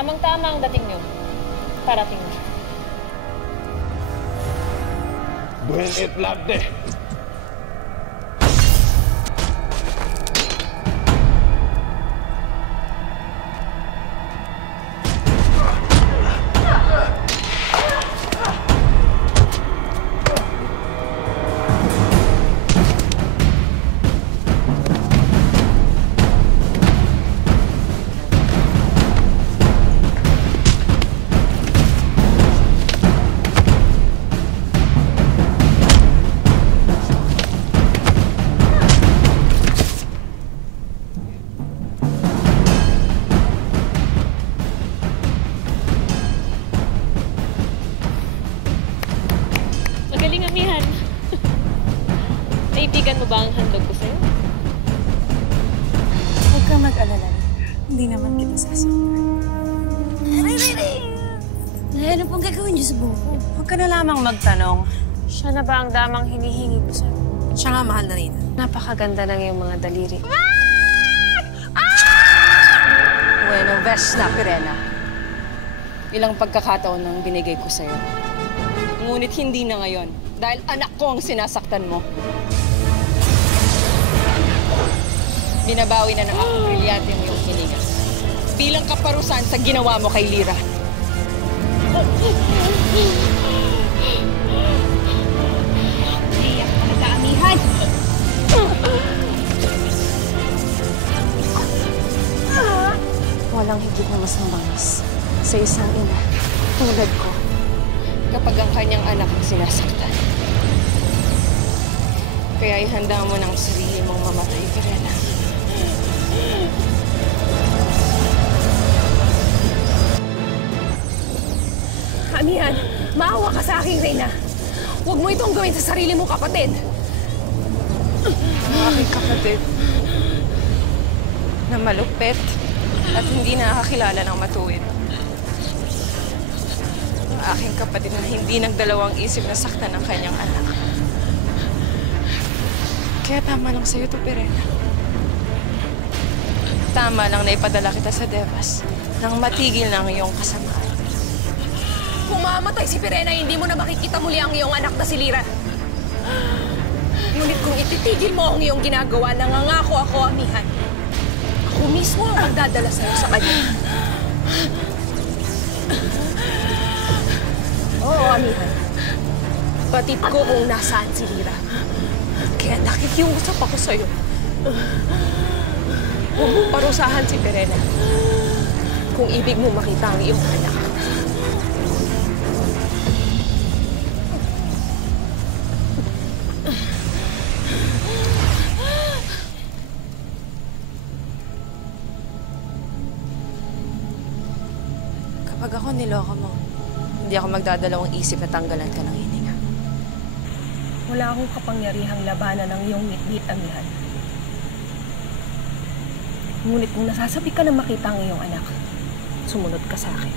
Tamang-tama ang dating niyo. Parating na. Bring it, Labde! Magaling, amihan. Naibigan mo ba ang handog ko sa'yo? Huwag ka mag-alala. Hindi naman kita sasaktan. Ano pong gagawin niyo sa buko? Huwag ka na lamang magtanong. Siya na ba ang damang hinihingi ko sa'yo? Siya nga mahal na rin. Napakaganda ng iyong mga daliri. Bueno, Vesta Pirena. Ilang pagkakataon nang binigay ko sa'yo. Ngunit hindi na ngayon, dahil anak ko ang sinasaktan mo. Binabawi na ng aking brilyante ang iyong hininga. Bilang kaparusahan sa ginawa mo kay Lyra. Iyak talaga, amihan! Walang higit na mas mabangis sa isang ina tulad ko kapag ang kanyang anak ang sinasaktan. Kaya ihanda mo ng sarili mong mamatay, Pirena. Amihan, maawa ka sa aking Reyna. Huwag mo itong gawin sa sarili mong kapatid. Ang aking kapatid na malupit at hindi nakakilala ng matuwid. Ang aking kapatid na hindi nagdalawang isip na saktan ng kanyang anak. Kaya tama lang sa'yo to, Pirena. Tama lang na ipadala kita sa Devas nang matigil na ang iyong kasamaan. Kung mamamatay si Pirena, hindi mo na makikita muli ang iyong anak na si Lyra. Ngunit kung ititigil mo ang iyong ginagawa, nangangako ako, amihan. Ako mismo ang magdadala sa'yo sa kanya. Oo, amihan. Batid ko kung nasaan si Lyra. Kaya nakikiusap ako sa'yo. Huwag mong parusahan si Pirena kung ibig mo makita ang iyong anak. Kapag ako niloko mo, hindi ako magdadalawang isip na tanggalan ka ng hininga. Wala akong kapangyarihang labanan ng iyong mitbit, amihan. Ngunit kung nasasabi ka na makita ang iyong anak, sumunod ka sa akin.